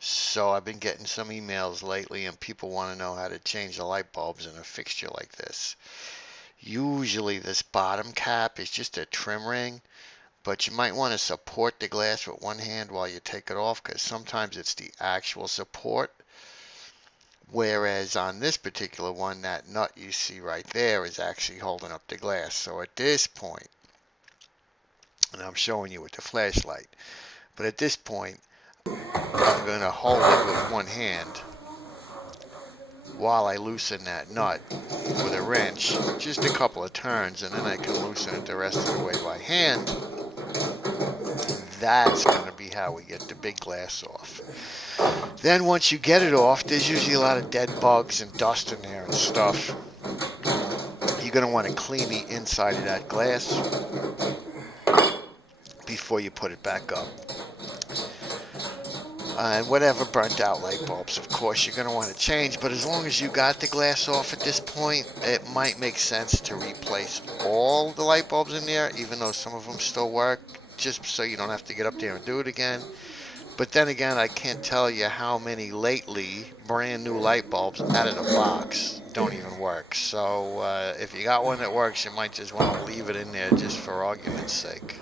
So I've been getting some emails lately and people want to know how to change the light bulbs in a fixture like this. Usually this bottom cap is just a trim ring, but you might want to support the glass with one hand while you take it off because sometimes it's the actual support. Whereas on this particular one, that nut you see right there is actually holding up the glass. So at this point, and I'm showing you with the flashlight, but at this point, I'm going to hold it with one hand while I loosen that nut with a wrench, just a couple of turns, and then I can loosen it the rest of the way by hand. That's going to be how we get the big glass off. Then once you get it off, there's usually a lot of dead bugs and dust in there and stuff. You're going to want to clean the inside of that glass before you put it back up. And whatever burnt out light bulbs, of course, you're going to want to change. But as long as you got the glass off at this point, it might make sense to replace all the light bulbs in there, even though some of them still work, just so you don't have to get up there and do it again. But then again, I can't tell you how many lately brand new light bulbs out of the box don't even work. So if you got one that works, you might just want to leave it in there just for argument's sake.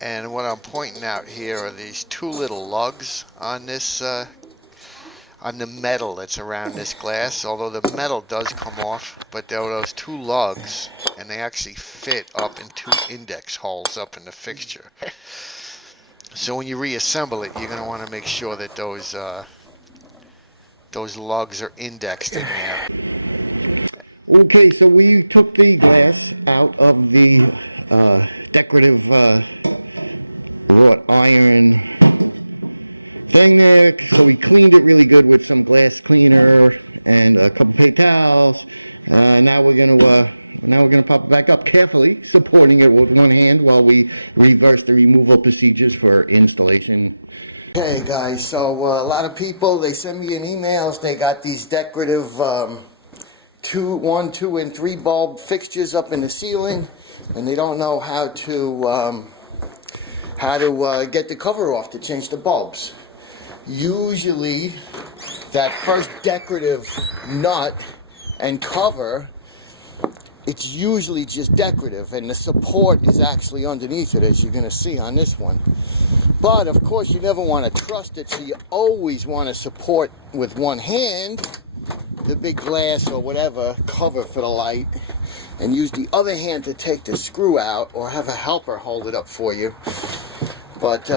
And what I'm pointing out here are these two little lugs on this, on the metal that's around this glass. Although the metal does come off, but there are those two lugs, and they actually fit up in two index holes up in the fixture. So when you reassemble it, you're going to want to make sure that those lugs are indexed in there. Okay, so we took the glass out of the decorative wrought iron thing there. So we cleaned it really good with some glass cleaner and a couple paper towels. Now we're gonna pop it back up carefully, supporting it with one hand while we reverse the removal procedures for installation. Okay, guys. So a lot of people, they send me in emails. They got these decorative 1, 2, and 3 bulb fixtures up in the ceiling, and they don't know how to get the cover off to change the bulbs. Usually that first decorative nut and cover, it's usually just decorative, and the support is actually underneath it, as you're going to see on this one. But of course you never want to trust it, so you always want to support with one hand the big glass or whatever cover for the light, and use the other hand to take the screw out, or have a helper hold it up for you. But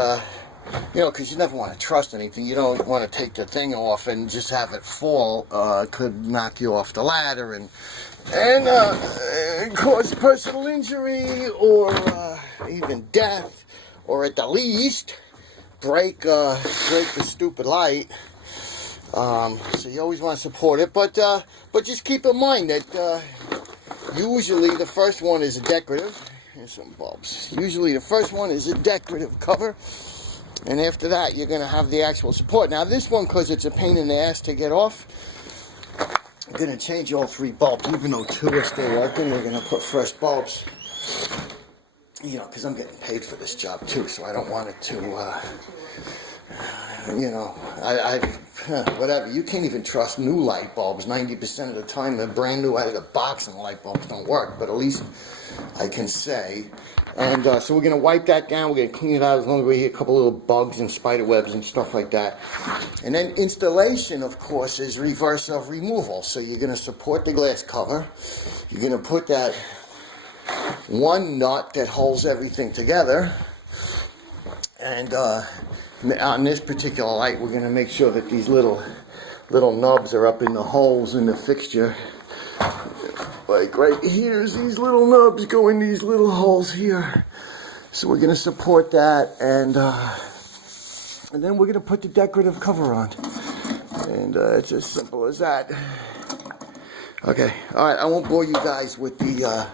you know, because you never want to trust anything. You don't want to take the thing off and just have it fall. It could knock you off the ladder and cause personal injury, or even death, or at the least break the stupid light. So you always want to support it, but just keep in mind that usually the first one is a decorative. Here's some bulbs. Usually the first one is a decorative cover, and after that you're going to have the actual support. Now this one, because it's a pain in the ass to get off, I'm going to change all 3 bulbs. Even though 2 are still working, we're going to put fresh bulbs. You know, because I'm getting paid for this job too, so I don't want it to, you know, whatever. You can't even trust new light bulbs. 90% of the time they're brand new out of the box and the light bulbs don't work, but at least I can say. And so we're going to wipe that down. We're going to clean it out as long as we hit a couple little bugs and spider webs and stuff like that. And then installation, of course, is reverse of removal. So you're going to support the glass cover. You're going to put that one nut that holds everything together. And on this particular light, we're going to make sure that these little nubs are up in the holes in the fixture. Like right here, these little nubs go in these little holes here. So we're going to support that, and then we're going to put the decorative cover on. And it's as simple as that. Okay, all right, I won't bore you guys with the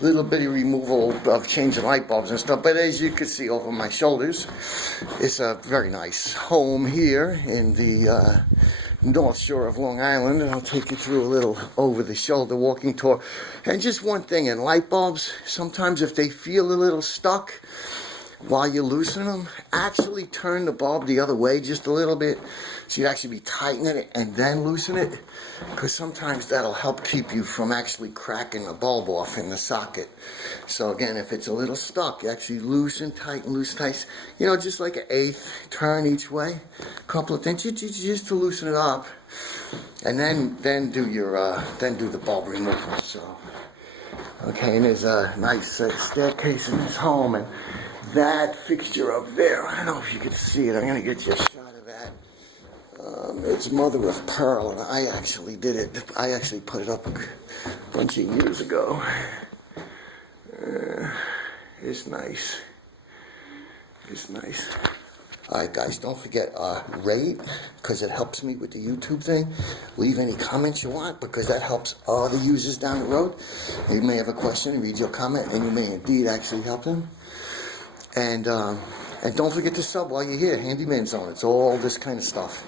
little bitty removal of changing light bulbs and stuff, but as you can see over my shoulders, it's a very nice home here in the North Shore of Long Island, and I'll take you through a little over-the-shoulder walking tour. And just one thing, in light bulbs, sometimes if they feel a little stuck, while you're loosening them, actually turn the bulb the other way just a little bit. So you'd actually be tightening it and then loosen it, because sometimes that'll help keep you from actually cracking the bulb off in the socket. So again, if it's a little stuck, you actually loosen, tighten, loosen, tighten. You know, just like an eighth turn each way, a couple of things just to loosen it up, and then do the bulb removal. So. Okay, and there's a nice staircase in this home, and that fixture up there, I don't know if you can see it, I'm going to get you a shot of that. It's mother of pearl, and I actually did it. I actually put it up a bunch of years ago. It's nice. It's nice. Alright guys, don't forget, rate, because it helps me with the YouTube thing. Leave any comments you want, because that helps other users down the road. You may have a question, read your comment, and you may indeed actually help them. And don't forget to sub while you're here, Handyman Zone. It's all this kind of stuff.